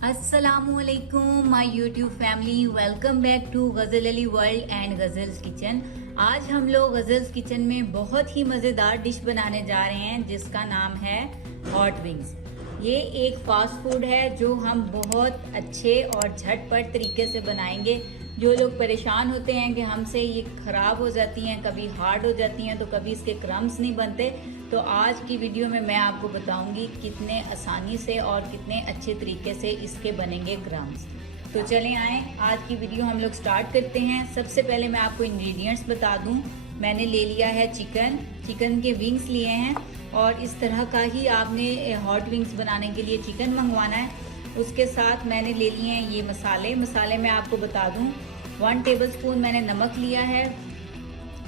अस्सलामुअलैकुम my YouTube family, welcome back to Ghazal Ali world and Ghazal's kitchen. आज हम लोग गजल्स किचन में बहुत ही मज़ेदार डिश बनाने जा रहे हैं जिसका नाम है हॉट विंग्स। ये एक फास्ट फूड है जो हम बहुत अच्छे और झटपट तरीके से बनाएंगे। जो लोग परेशान होते हैं कि हमसे ये ख़राब हो जाती हैं, कभी हार्ड हो जाती हैं, तो कभी इसके क्रम्स नहीं बनते, तो आज की वीडियो में मैं आपको बताऊंगी कितने आसानी से और कितने अच्छे तरीके से इसके बनेंगे क्रम्स। तो चलें आए आज की वीडियो हम लोग स्टार्ट करते हैं। सबसे पहले मैं आपको इंग्रेडिएंट्स बता दूं। मैंने ले लिया है चिकन के विंग्स लिए हैं और इस तरह का ही आपने हॉट विंग्स बनाने के लिए चिकन मंगवाना है। उसके साथ मैंने ले लिए हैं ये मसाले मैं आपको बता दूं। 1 टेबलस्पून मैंने नमक लिया है,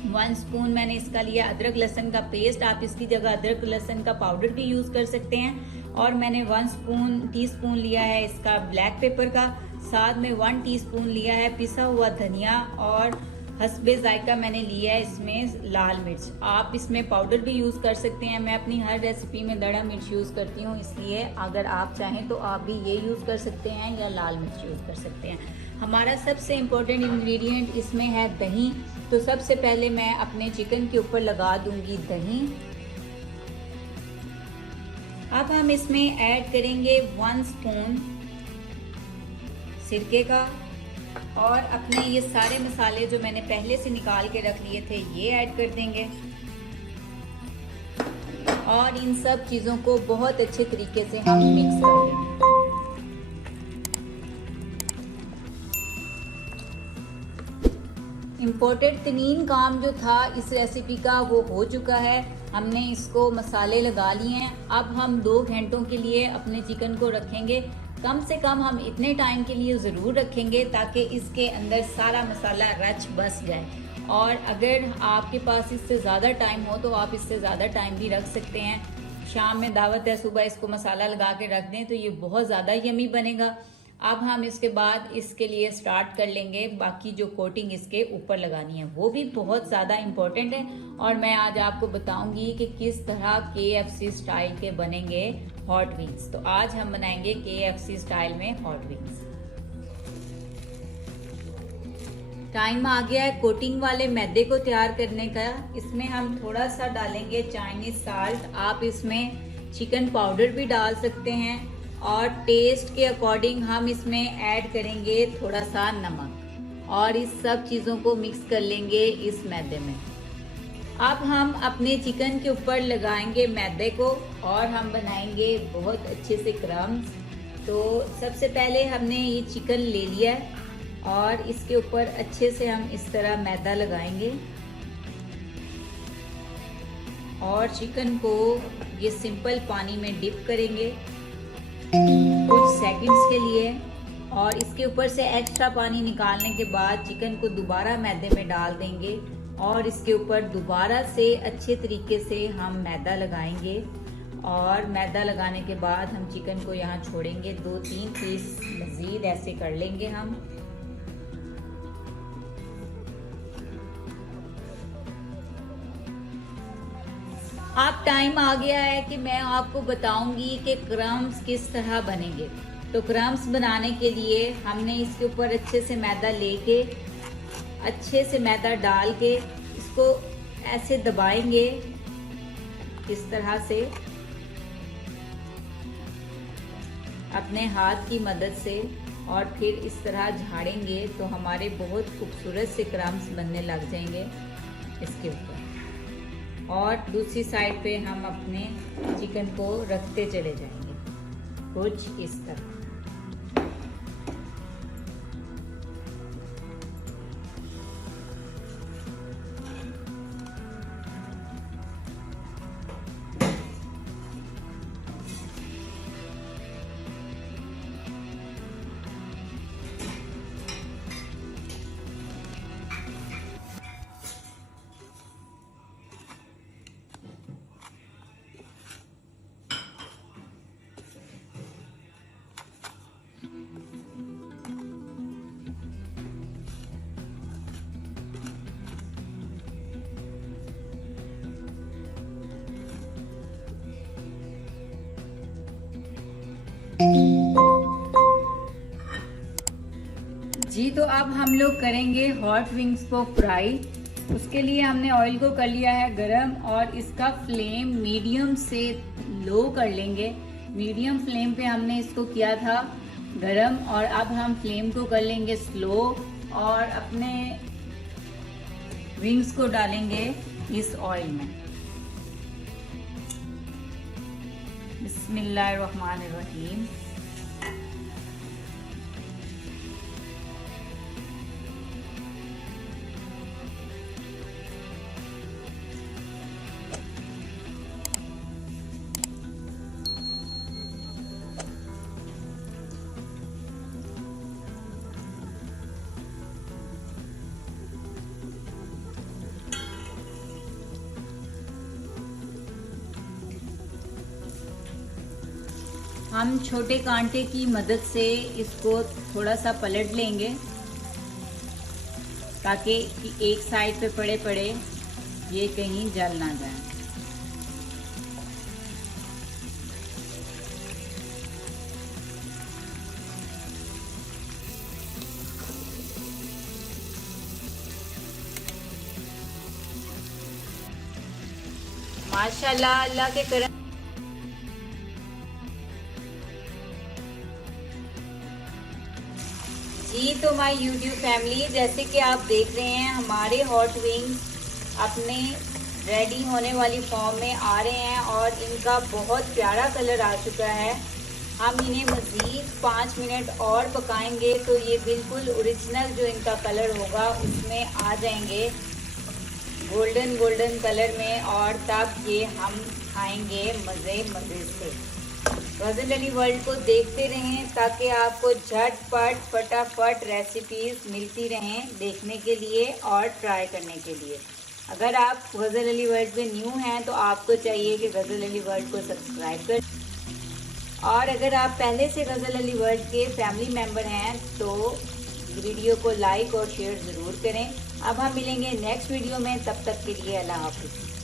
1 स्पून मैंने इसका लिया अदरक लहसुन का पेस्ट, आप इसकी जगह अदरक लहसुन का पाउडर भी यूज़ कर सकते हैं। और मैंने 1 टीस्पून लिया है इसका ब्लैक पेपर का, साथ में 1 टीस्पून लिया है पिसा हुआ धनिया और हस्बे जायका मैंने लिया है इसमें लाल मिर्च। आप इसमें पाउडर भी यूज़ कर सकते हैं। मैं अपनी हर रेसिपी में दड़ा मिर्च यूज़ करती हूँ, इसलिए अगर आप चाहें तो आप भी ये यूज़ कर सकते हैं या लाल मिर्च यूज़ कर सकते हैं। हमारा सबसे इम्पोर्टेंट इंग्रेडिएंट इसमें है दही। तो सबसे पहले मैं अपने चिकन के ऊपर लगा दूंगी दही। अब हम इसमें ऐड करेंगे 1 स्पून सिरके का और अपने ये सारे मसाले जो मैंने पहले से निकाल के रख लिए थे ये ऐड कर देंगे और इन सब चीज़ों को बहुत अच्छे तरीके से हम मिक्स कर लेंगे। इम्पोर्टेंट तरीन काम जो था इस रेसिपी का वो हो चुका है। हमने इसको मसाले लगा लिए हैं। अब हम 2 घंटों के लिए अपने चिकन को रखेंगे। कम से कम हम इतने टाइम के लिए ज़रूर रखेंगे ताकि इसके अंदर सारा मसाला रच बस जाए। और अगर आपके पास इससे ज़्यादा टाइम हो तो आप इससे ज़्यादा टाइम भी रख सकते हैं। शाम में दावत है, सुबह इसको मसाला लगा के रख दें तो ये बहुत ज़्यादा यमी बनेगा। अब हम इसके बाद इसके लिए स्टार्ट कर लेंगे बाकी जो कोटिंग इसके ऊपर लगानी है, वो भी बहुत ज़्यादा इम्पोर्टेंट है। और मैं आज आपको बताऊंगी कि किस तरह KFC स्टाइल के बनेंगे हॉट विंग्स। तो आज हम बनाएंगे KFC स्टाइल में हॉट विंग्स। टाइम आ गया है कोटिंग वाले मैदे को तैयार करने का। इसमें हम थोड़ा सा डालेंगे चाइनीज साल्ट। आप इसमें चिकन पाउडर भी डाल सकते हैं और टेस्ट के अकॉर्डिंग हम इसमें ऐड करेंगे थोड़ा सा नमक और इस सब चीज़ों को मिक्स कर लेंगे इस मैदे में। अब हम अपने चिकन के ऊपर लगाएंगे मैदे को और हम बनाएंगे बहुत अच्छे से क्रम्स। तो सबसे पहले हमने ये चिकन ले लिया है और इसके ऊपर अच्छे से हम इस तरह मैदा लगाएंगे और चिकन को ये सिंपल पानी में डिप करेंगे कुछ सेकंड्स के लिए। और इसके ऊपर से एक्स्ट्रा पानी निकालने के बाद चिकन को दोबारा मैदे में डाल देंगे और इसके ऊपर दोबारा से अच्छे तरीके से हम मैदा लगाएंगे। और मैदा लगाने के बाद हम चिकन को यहाँ छोड़ेंगे, 2-3 पीस मज़ीद ऐसे कर लेंगे हम। अब टाइम आ गया है कि मैं आपको बताऊंगी कि क्रम्स किस तरह बनेंगे। तो क्रम्स बनाने के लिए हमने इसके ऊपर अच्छे से मैदा लेके अच्छे से मैदा डाल के इसको ऐसे दबाएंगे इस तरह से अपने हाथ की मदद से और फिर इस तरह झाड़ेंगे तो हमारे बहुत खूबसूरत से क्रम्स बनने लग जाएंगे इसके ऊपर। और दूसरी साइड पे हम अपने चिकन को रखते चले जाएंगे कुछ इस तरह। जी तो अब हम लोग करेंगे हॉट विंग्स को फ्राई। उसके लिए हमने ऑयल को कर लिया है गरम और इसका फ्लेम मीडियम से लो कर लेंगे। मीडियम फ्लेम पे हमने इसको किया था गरम और अब हम फ्लेम को कर लेंगे स्लो और अपने विंग्स को डालेंगे इस ऑयल में। बिस्मिल्लाहिर्रहमानिर्रहीम। हम छोटे कांटे की मदद से इसको थोड़ा सा पलट लेंगे ताकि एक साइड पे पड़े पड़े ये कहीं जल ना जाए। माशाल्लाह, अल्लाह के करम। जी तो माय यूट्यूब फैमिली, जैसे कि आप देख रहे हैं हमारे हॉट विंग्स अपने रेडी होने वाली फॉर्म में आ रहे हैं और इनका बहुत प्यारा कलर आ चुका है। हम इन्हें मज़ीद 5 मिनट और पकाएंगे तो ये बिल्कुल ओरिजिनल जो इनका कलर होगा उसमें आ जाएंगे, गोल्डन गोल्डन कलर में, और तब ये हम खाएंगे मज़े मज़े से। गज़ल अली वर्ल्ड को देखते रहें ताकि आपको झटपट फटाफट रेसिपीज़ मिलती रहें देखने के लिए और ट्राई करने के लिए। अगर आप गज़ल अली वर्ल्ड पे न्यू हैं तो आपको चाहिए कि गज़ल अली वर्ल्ड को सब्सक्राइब करें, और अगर आप पहले से गज़ल अली वर्ल्ड के फैमिली मेम्बर हैं तो वीडियो को लाइक और शेयर ज़रूर करें। अब हम मिलेंगे नेक्स्ट वीडियो में, तब तक के लिए अल्लाह हाफ़िज़।